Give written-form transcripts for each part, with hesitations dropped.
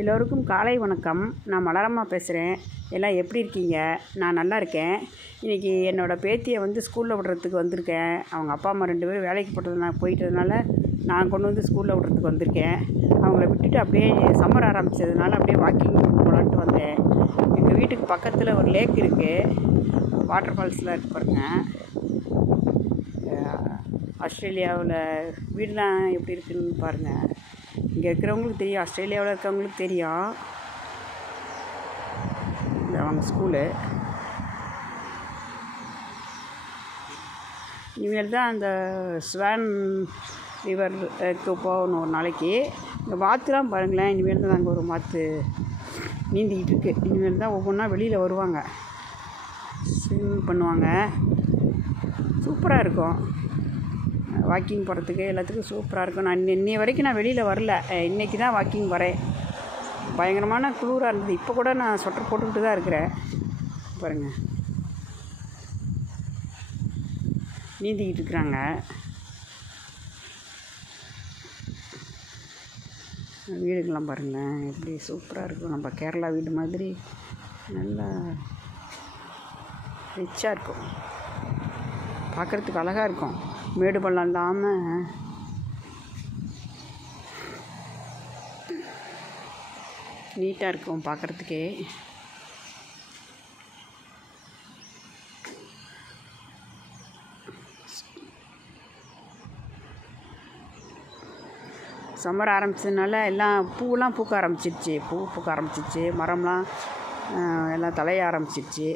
எல்லோருக்கும் காலை வணக்கம். நான் மலரம்மா பேசுகிறேன். எல்லாம் எப்படி இருக்கீங்க? நான் நல்லா இருக்கேன். இன்றைக்கி என்னோடய பேத்தியை ஸ்கூலில் விடுறதுக்கு வந்திருக்கேன். அவங்க அப்பா அம்மா 2 பேரும் வேலைக்கு போயிட்டதுனால நான் கொண்டு ஸ்கூலில் விடுறதுக்கு வந்திருக்கேன். அவங்கள விட்டுட்டு அப்படியே சம்மர் ஆரம்பித்ததுனால அப்படியே வாக்கிங் போகலான்ட்டு வந்தேன். எங்கள் வீட்டுக்கு பக்கத்தில் ஒரு லேக் இருக்குது, வாட்டர் ஃபால்ஸ்லாம் இருக்குது பாருங்கள். ஆஸ்திரேலியாவில் வீடெலாம் எப்படி இருக்குதுன்னு பாருங்கள். இங்கே இருக்கிறவங்களுக்கு தெரியும், ஆஸ்திரேலியாவில் இருக்கிறவங்களுக்கு தெரியும். இது அவங்க ஸ்கூலு. இனிமேல் தான் அந்த ஸ்வான் ரிவருக்கு போகணும் ஒரு நாளைக்கு. இந்த வாத்துலாம் பாருங்களேன், இனிமேல் தான் நாங்கள் ஒரு வாத்து நீந்திக்கிட்டு இருக்குது. இனிமேல் தான் ஒவ்வொன்றா வெளியில் வருவாங்க, ஸ்விம் பண்ணுவாங்க. சூப்பராக இருக்கும் வாக்கிங் போகிறதுக்கு, எல்லாத்துக்கும் சூப்பராக இருக்கும். நான் இன்னைய வரைக்கும் நான் வெளியில் வரல, இன்றைக்கி தான் வாக்கிங் வரேன். பயங்கரமான குளிராக இருந்தது. இப்போ கூட நான் ஸ்வெட்டர் போட்டுக்கிட்டு தான் இருக்கிறேன். பாருங்கள், நீந்திக்கிட்டு இருக்கிறாங்க. வீடுகள்லாம் பாருங்களேன் எப்படி சூப்பராக இருக்கும். நம்ம கேரளா வீடு மாதிரி நல்லா ரிச்சாக இருக்கும், பார்க்குறதுக்கு அழகாக இருக்கும். மேடு பள்ளம் இல்லாமல் நீட்டாக இருக்கும் பார்க்குறதுக்கே. சம்மர் ஆரம்பித்ததுனால எல்லாம் பூவெலாம் பூக்க ஆரம்பிச்சிருச்சு. மரம்லாம் எல்லாம் தலைய ஆரம்பிச்சிருச்சு.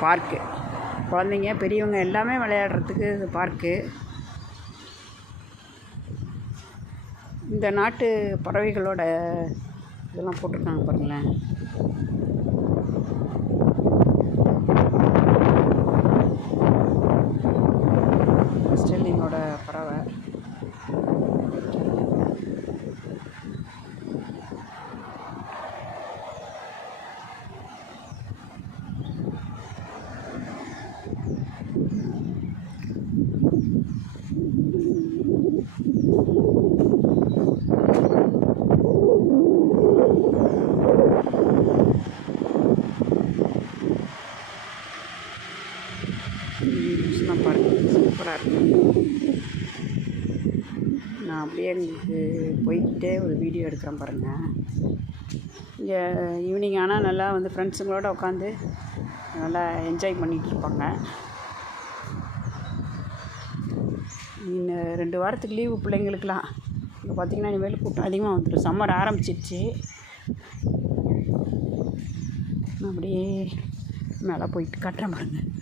பார்க்கு, குழந்தைங்க பெரியவங்க எல்லாமே விளையாடுறதுக்கு இது பார்க்கு. இந்த நாட்டு பறவைகளோட இதெல்லாம் போட்டிருக்காங்க பாருங்களேன். ஆஸ்திரேலியனோட பறவை. பாருங்கள், சூப்பராக இருக்கும். நான் அப்படியே உங்களுக்கு போய்கிட்டே ஒரு வீடியோ எடுக்கிறேன் பாருங்கள். இங்கே ஈவினிங் ஆனால் நல்லா ஃப்ரெண்ட்ஸுங்களோடு உட்காந்து நல்லா என்ஜாய் பண்ணிகிட்டு இருப்பாங்க. இன்னும் 2 வாரத்துக்கு லீவு பிள்ளைங்களுக்கெலாம். இங்கே பார்த்திங்கன்னா இனிமேல் கூட்டம் அதிகமாக வந்துடும். சம்மர் ஆரம்பிச்சிருச்சு. நான் அப்படியே மேலே போயிட்டு காட்டுறேன் பாருங்கள்.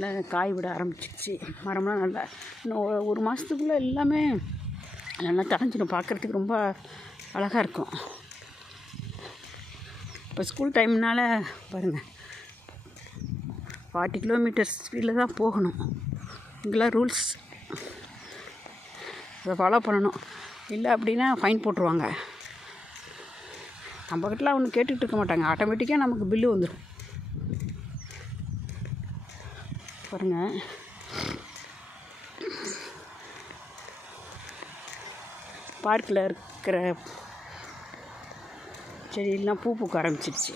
நல்லா காய் விட ஆரம்பிச்சிருச்சு. மரம்லாம் நல்லா இன்னும் ஒரு மாதத்துக்குள்ளே எல்லாமே நல்லா தழைஞ்சிடும். பார்க்குறதுக்கு ரொம்ப அழகாக இருக்கும். இப்போ ஸ்கூல் டைம்னால் பாருங்கள், 40 கிலோமீட்டர் ஸ்பீடில் தான் போகணும். இங்கெல்லாம் ரூல்ஸ், அதை ஃபாலோ பண்ணணும். இல்லை அப்படின்னா ஃபைன் போட்டுருவாங்க. நம்மக்கிட்டலாம் ஒன்றும் கேட்டுக்கிட்டு இருக்க மாட்டாங்க, ஆட்டோமேட்டிக்காக நமக்கு பில்லு வந்துடும். பாருங்கள், பார்க்கில் இருக்கிற செடியெல்லாம் பூ பூக்க ஆரம்பிச்சிருச்சு.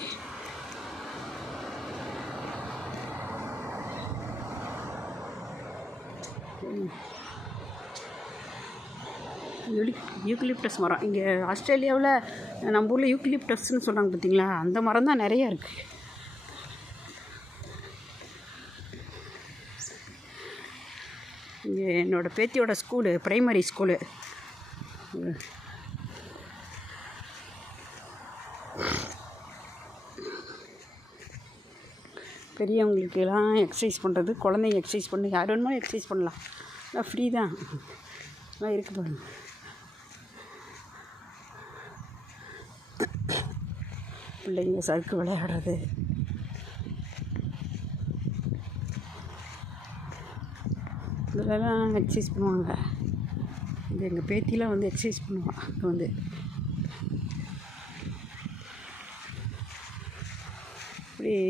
யூக்கலிப்டஸ் மரம் இங்கே ஆஸ்திரேலியாவில், நம்ம ஊரில் யூக்கலிப்டஸ்ன்னு சொல்கிறாங்க பார்த்தீங்களா, அந்த மரம் தான் நிறையா இருக்குது. இங்கே என்னோடய பேத்தியோட ஸ்கூலு, ப்ரைமரி ஸ்கூலு. பெரியவங்களுக்கெல்லாம் எக்ஸசைஸ் பண்ணுறது, குழந்தைங்க எக்ஸசைஸ் பண்ணி யார் வேணுமோ எக்ஸசைஸ் பண்ணலாம். எல்லாம் ஃப்ரீ தான், எல்லாம் இருக்குது பாருங்க. பிள்ளைங்க சறுக்கு விளையாடுறது, இதெல்லாம் எக்ஸசைஸ் பண்ணுவாங்க. இது எங்கள் பேத்திலாம் எக்ஸசைஸ் பண்ணுவாள். இப்படி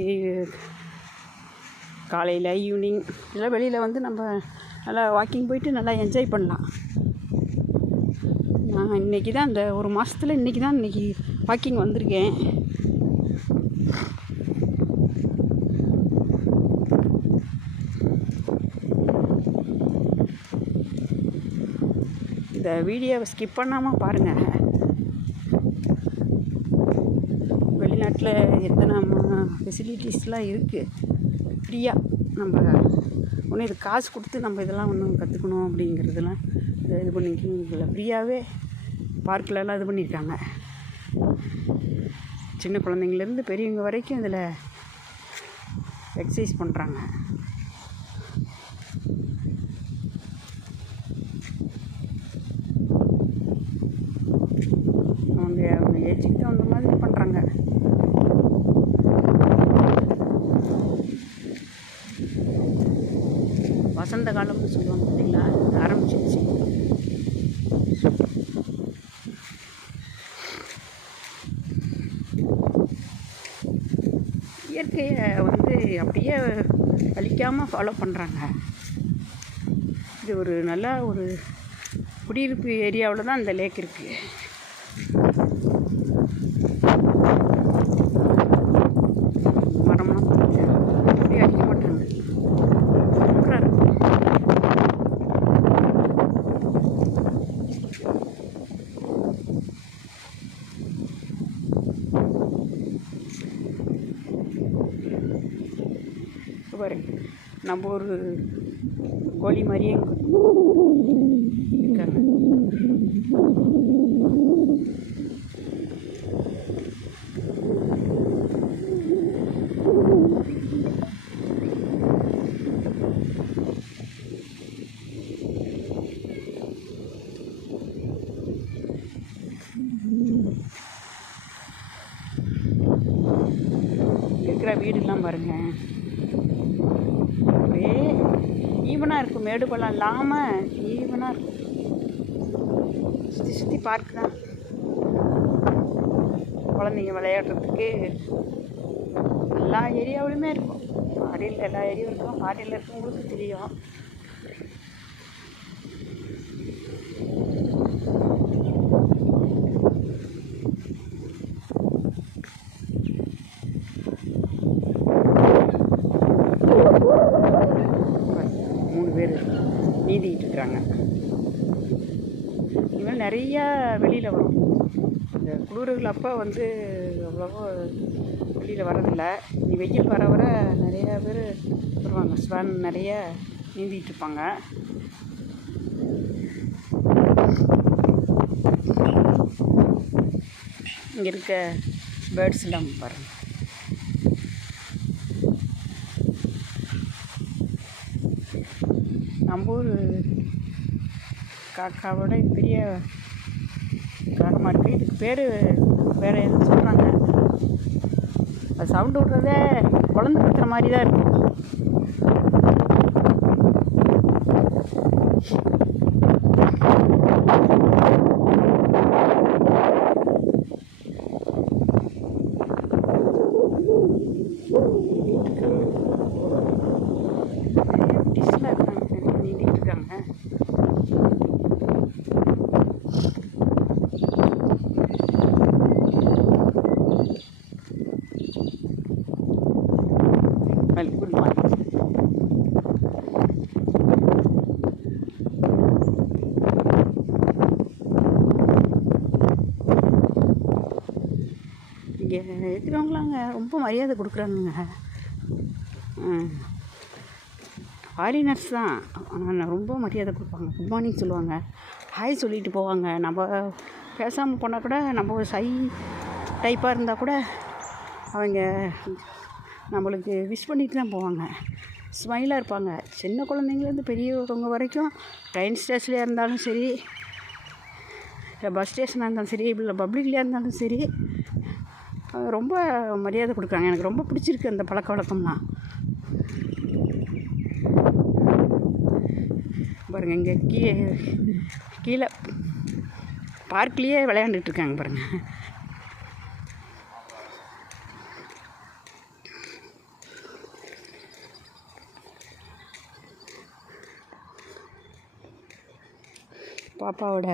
காலையில் ஈவினிங் இதெல்லாம் வெளியில் வந்து நம்ம நல்லா வாக்கிங் போயிட்டு நல்லா என்ஜாய் பண்ணலாம். நான் இன்றைக்கி தான் இந்த ஒரு மாதத்தில் இன்றைக்கி வாக்கிங் வந்திருக்கேன். இந்த வீடியோவை ஸ்கிப் பண்ணாமல் பாருங்கள். வெளிநாட்டில் எத்தனை ஃபெசிலிட்டிஸ்லாம் இருக்குது. ஃப்ரீயாக நம்ம ஒன்றும் இது காசு கொடுத்து நம்ம இதெல்லாம் ஒன்றும் கற்றுக்கணும் அப்படிங்கிறதுலாம் இது பண்ணிக்கல. ஃப்ரீயாகவே பார்க்கிலலாம் இது பண்ணியிருக்காங்க. சின்ன குழந்தைங்கள்லேருந்து பெரியவங்க வரைக்கும் இதில் எக்ஸசைஸ் பண்ணுறாங்க. அவங்க ஏஜுக்கு தகுந்த மாதிரி பண்ணுறாங்க. வசந்த காலம்னு சொல்லுவாங்க பார்த்தீங்களா, ஆரம்பிச்சிருச்சு. இயற்கையை வந்து அப்படியே அழிக்காமல் ஃபாலோ பண்ணுறாங்க. இது ஒரு நல்ல ஒரு குடியிருப்பு ஏரியாவில் தான் இந்த லேக் இருக்குது. மரம்லாம் அப்படியே அழிக்க மாட்டாங்க. சூப்பராக இருக்கும். பாருங்க, நம்ம ஒரு கோழி மாதிரியே இருக்காங்க. இருக்கிற வீடுலாம் பாருங்கள், அப்படியே ஈவனாக இருக்கும். மேடு பள்ளம் இல்லாமல் ஈவனாக இருக்கும். சுற்றி சுற்றி பார்க்கு தான், குழந்தைங்க விளையாடுறதுக்கு எல்லா ஏரியாவிலுமே இருக்கும். மாடியில் எல்லா ஏரியாவும் இருக்கும். மாடியில் இருக்கவங்களுக்கு தெரியும். நீந்திக்கிட்டு இருக்கிறாங்க. இனிமேல் நிறையா வெளியில் வரும். இந்த குளிர்கள் அப்போ வந்து அவ்வளோவா வெளியில் வரதில்லை. இனி வெயில் வர வர நிறையா பேர் வருவாங்க. ஸ்வான் நிறைய நீந்திக்கிட்டு இருப்பாங்க. இங்கே இருக்க பேர்ட்ஸ் எல்லாம் பாருங்கள். நம்ம ஊர் காக்காவோட பெரிய காகமாக இருக்குது. இதுக்கு பேர் வேறு எதுவும் சொல்கிறாங்க. அது சவுண்டு விட்றதே குழந்தை கத்துற மாதிரி தான் இருக்கும். Good morning. இங்கே இருக்கிறவங்களாங்க ரொம்ப மரியாதை கொடுக்குறாங்க. ஃபாரினர்ஸ் தான், ஆனால் ரொம்ப மரியாதை கொடுப்பாங்க. குட் மார்னிங் சொல்லுவாங்க, ஹாய் சொல்லிட்டு போவாங்க. நம்ம பேசாமல் போனால் கூட, நம்ம ஒரு சை டைப்பாக இருந்தால் கூட அவங்க நம்மளுக்கு விஷ் பண்ணிட்டு தான் போவாங்க. ஸ்மைலாக இருப்பாங்க. சின்ன குழந்தைங்கலேருந்து பெரியவங்க வரைக்கும் ட்ரெயின் ஸ்டேஷன்லேயே இருந்தாலும் சரி, இல்லை பஸ் ஸ்டேஷனாக இருந்தாலும் சரி, இல்லை பப்ளிக்லேயே இருந்தாலும் சரி, ரொம்ப மரியாதை கொடுக்குறாங்க. எனக்கு ரொம்ப பிடிச்சிருக்கு அந்த பழக்க வழக்கம்லாம். பாருங்கள், இங்கே கீழே பார்க்லேயே விளையாண்டுட்டுருக்காங்க பாருங்கள். பாப்பாவோட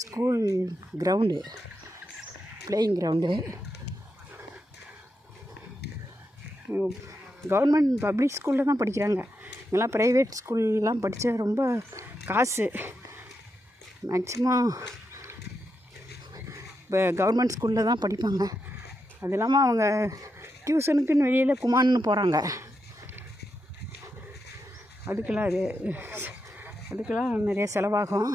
school ground, playing ground. Government public ஸ்கூலில் தான் படிக்கிறாங்க. இங்கெல்லாம் ப்ரைவேட் ஸ்கூல்லாம் படித்தா ரொம்ப காசு. மேக்ஸிமம் இப்போ கவர்மெண்ட் ஸ்கூலில் தான் படிப்பாங்க. அது இல்லாமல் அவங்க டியூஷனுக்குன்னு வெளியில் குமான்னு போகிறாங்க. அதுக்கெல்லாம் நிறைய செலவாகும்.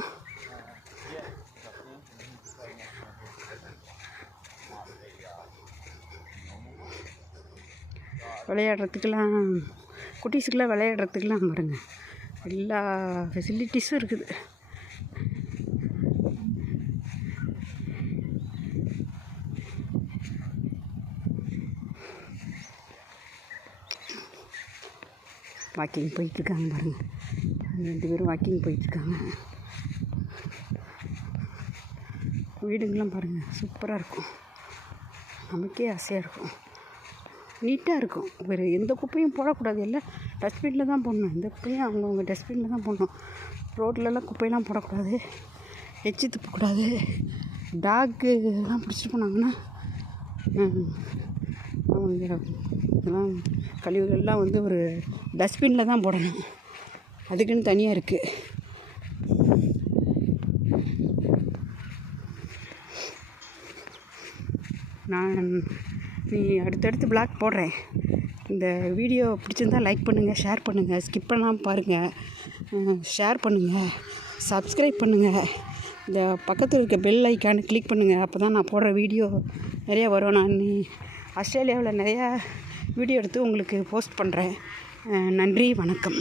விளையாடுறதுக்கெல்லாம் குட்டீஸுக்கெல்லாம் விளையாடுறதுக்கெல்லாம் பாருங்கள், எல்லா ஃபெசிலிட்டிஸும் இருக்குது. வாக்கிங் போயிட்டுருக்காங்க பாருங்கள், 2 பேரும் வாக்கிங் போயிட்டுருக்காங்க. வீடுங்கெலாம் பாருங்கள், சூப்பராக இருக்கும். நமக்கே ஆசையாக இருக்கும். நீட்டாக இருக்கும். வேறு எந்த குப்பையும் போடக்கூடாது, எல்லாம் டஸ்ட்பினில் தான் போடணும். எந்த குப்பையும் அவங்கவுங்க டஸ்ட்பினில் தான் போடணும். ரோட்லலாம் குப்பையெல்லாம் போடக்கூடாது, எச்சி துப்பக்கூடாது. டாக்குலாம் பிடிச்சிட்டு போனாங்கன்னா அவங்க இதெல்லாம் கழிவுகள்லாம் வந்து ஒரு டஸ்ட்பினில் தான் போடணும். அதுக்குன்னு தனியாக இருக்குது. நீ அடுத்தடுத்து ப்ளாக் போடுறேன். இந்த வீடியோ பிடிச்சிருந்தால் லைக் பண்ணுங்கள், ஷேர் பண்ணுங்கள், ஸ்கிப் பண்ணாமல் பாருங்கள், ஷேர் பண்ணுங்கள், சப்ஸ்கிரைப் பண்ணுங்கள். இந்த பக்கத்தில் இருக்க பெல் ஐக்கானை கிளிக் பண்ணுங்கள். அப்போ தான் நான் போடுற வீடியோ நிறையா வரும். நான் ஆஸ்திரேலியாவில் நிறையா வீடியோ எடுத்து உங்களுக்கு போஸ்ட் பண்ணுறேன். நன்றி, வணக்கம்.